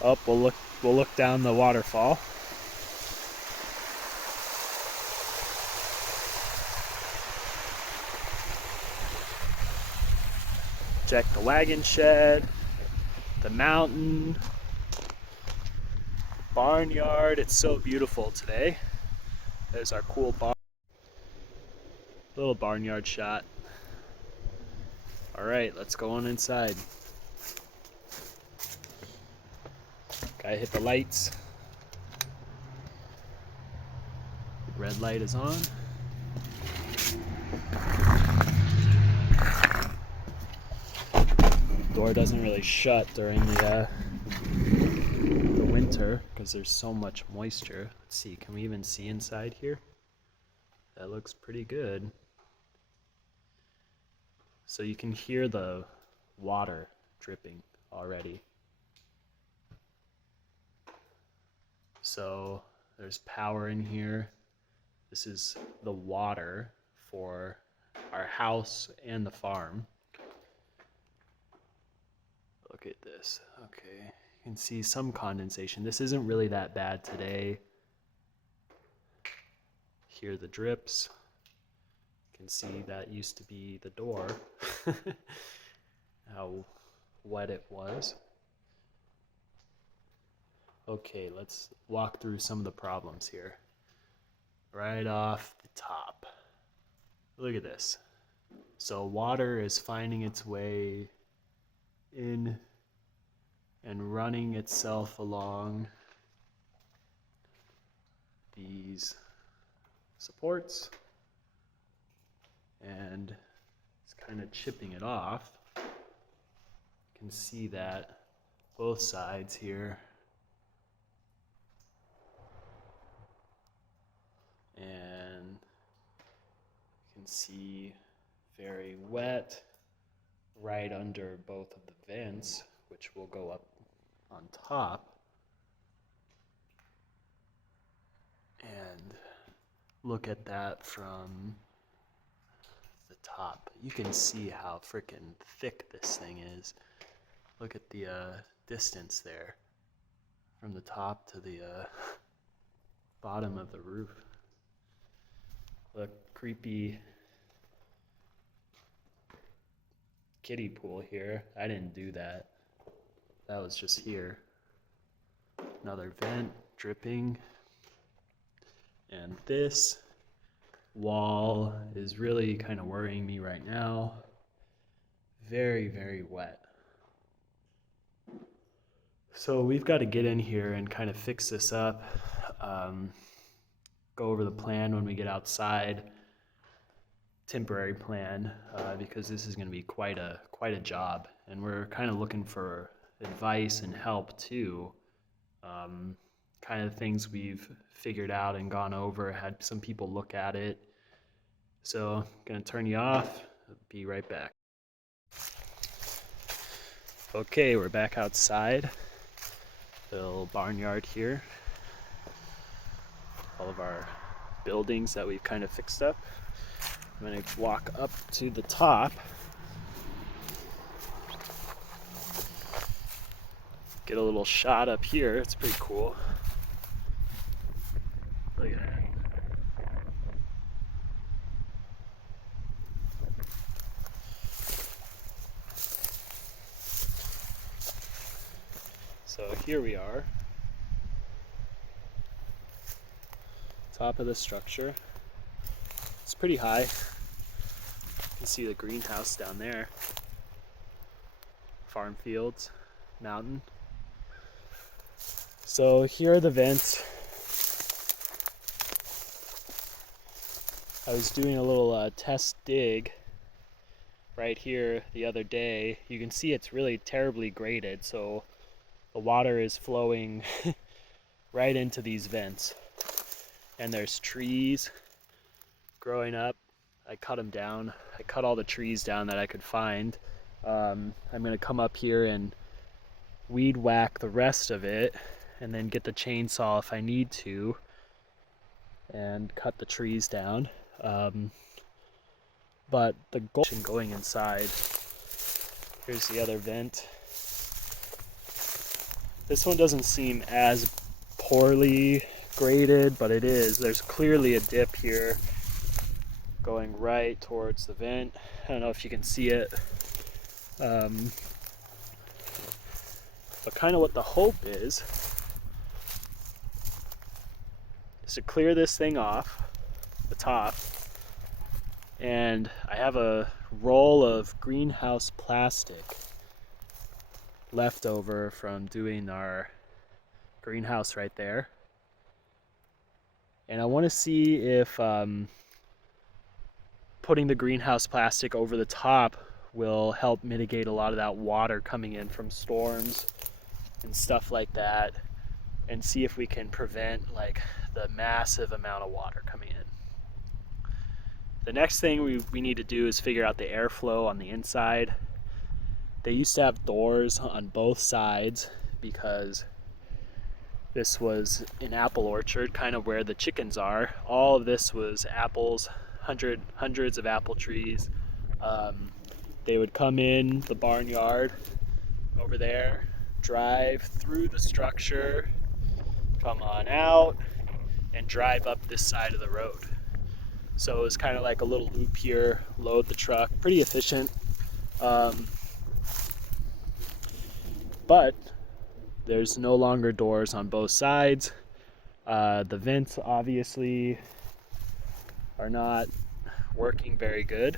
Oh, we'll look down the waterfall. Check the wagon shed, the mountain, barnyard. It's so beautiful today. There's our cool little barnyard shot. All right, let's go on inside. Gotta hit the lights. Red light is on. Door doesn't really shut during the winter because there's so much moisture. Let's see, can we even see inside here? That looks pretty good. So you can hear the water dripping already. So there's power in here. This is the water for our house and the farm. Look at this. Okay, you can see some condensation. This isn't really that bad today. Hear the drips. You can see that used to be the door. How wet it was. Okay, let's walk through some of the problems here. Right off the top. Look at this. So water is finding its way in and running itself along these supports, and it's kind of chipping it off. You can see that both sides here. And you can see very wet right under both of the vents, which will go up on top. And look at that from the top. You can see how freaking thick this thing is. Look at the distance there from the top to the bottom of the roof. Look, creepy kiddie pool here. I didn't do that. That was just here. Another vent dripping. And this wall is really kind of worrying me right now. Very, very wet. So we've got to get in here and kind of fix this up. Go over the plan when we get outside. Temporary plan, because this is going to be quite a job, and we're kind of looking for advice and help too. Kind of things we've figured out and gone over, had some people look at it. So I'm gonna turn you off. Be right back. Okay, we're back outside the little barnyard here. All of our buildings that we've kind of fixed up. I'm gonna walk up to the top. Get a little shot up here. It's pretty cool. Look at that. So here we are. Top of the structure. It's pretty high. You can see the greenhouse down there. Farm fields, mountain. So here are the vents. I was doing a little test dig right here the other day. You can see it's really terribly graded, so the water is flowing right into these vents. And there's trees growing up. I cut them down. I cut all the trees down that I could find. I'm gonna come up here and weed whack the rest of it, and then get the chainsaw if I need to and cut the trees down. But the goal going inside, here's the other vent. This one doesn't seem as poorly graded, but it is. There's clearly a dip here going right towards the vent. I don't know if you can see it. But kind of what the hope is to clear this thing off the top. And I have a roll of greenhouse plastic left over from doing our greenhouse right there. And I want to see if putting the greenhouse plastic over the top will help mitigate a lot of that water coming in from storms and stuff like that, and see if we can prevent like the massive amount of water coming in. The next thing we need to do is figure out the airflow on the inside. They used to have doors on both sides because this was an apple orchard, kind of where the chickens are. All of this was apples, hundreds of apple trees. They would come in the barnyard over there, drive through the structure, come on out, and drive up this side of the road. So it was kind of like a little loop here, load the truck, pretty efficient. But there's no longer doors on both sides. The vents obviously are not working very good.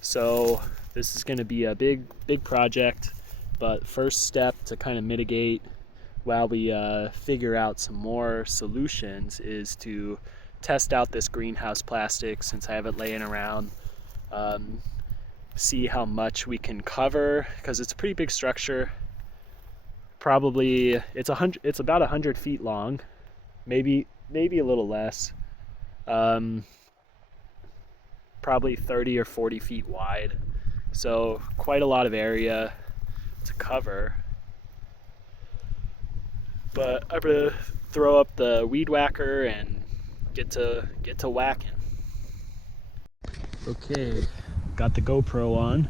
So this is going to be a big project, but first step to kind of mitigate while we figure out some more solutions is to test out this greenhouse plastic since I have it laying around. See how much we can cover, because it's a pretty big structure. Probably it's about 100 feet long, maybe a little less. Probably 30 or 40 feet wide, so quite a lot of area to cover. But I'm gonna throw up the weed whacker and get to whacking. Okay, got the GoPro on.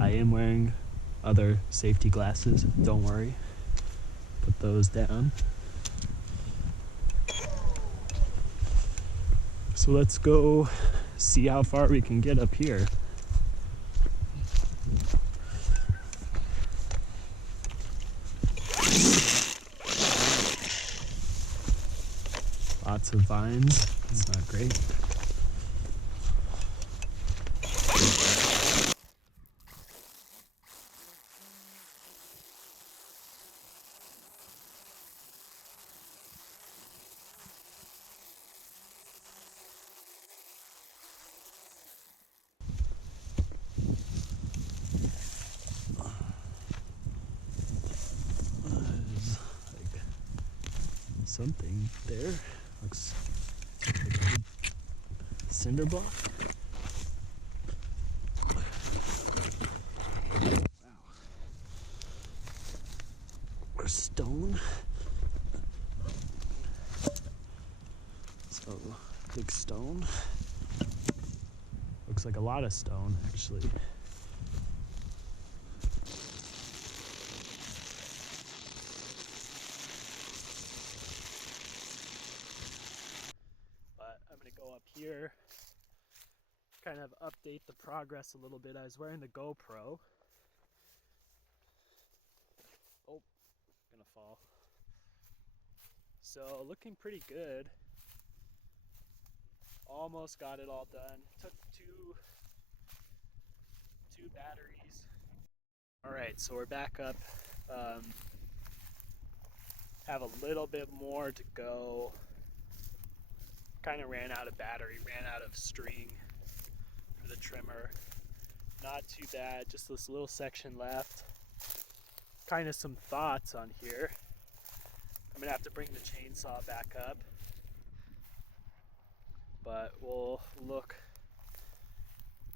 I am wearing other safety glasses, don't worry. Put those down. So let's go see how far we can get up here. Lots of vines, it's not great. Something there. Looks like a cinder block. Wow. Or stone. So, big stone. Looks like a lot of stone, actually. Go up here, kind of update the progress a little bit. I was wearing the GoPro. Oh, gonna fall. So looking pretty good. Almost got it all done. Took two batteries. All right, so we're back up. Have a little bit more to go. Kind of ran out of battery, ran out of string for the trimmer. Not too bad, just this little section left. Kind of some thoughts on here. I'm gonna have to bring the chainsaw back up, but we'll look.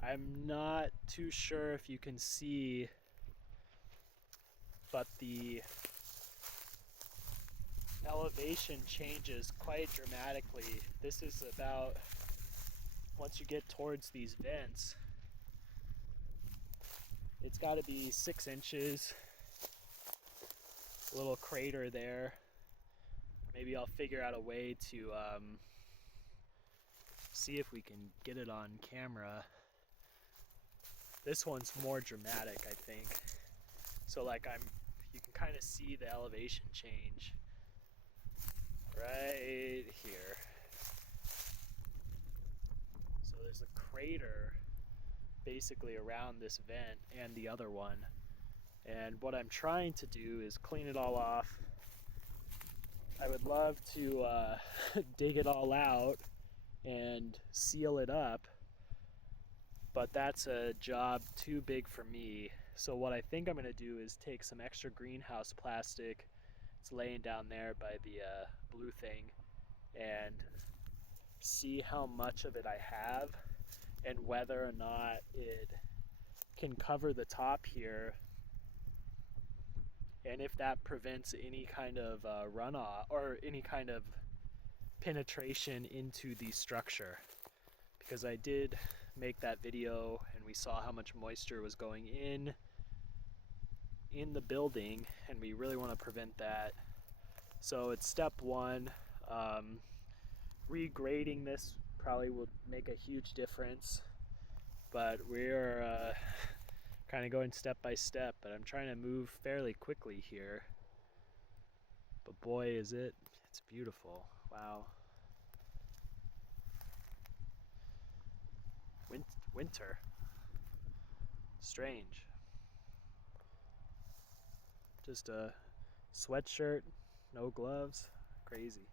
I'm not too sure if you can see, but the elevation changes quite dramatically. This is about, once you get towards these vents, it's got to be 6 inches. A little crater there. Maybe I'll figure out a way to see if we can get it on camera. This one's more dramatic, I think. So like you can kind of see the elevation change right here. So there's a crater basically around this vent and the other one. And what I'm trying to do is clean it all off. I would love to dig it all out and seal it up, but that's a job too big for me. So what I think I'm going to do is take some extra greenhouse plastic. It's laying down there by the blue thing, and see how much of it I have and whether or not it can cover the top here, and if that prevents any kind of runoff or any kind of penetration into the structure. Because I did make that video and we saw how much moisture was going in the building, and we really want to prevent that. So it's step one. Regrading this probably will make a huge difference, but we're kind of going step by step, but I'm trying to move fairly quickly here. But boy, it's beautiful. Wow. Winter. Strange. Just a sweatshirt, no gloves. Crazy.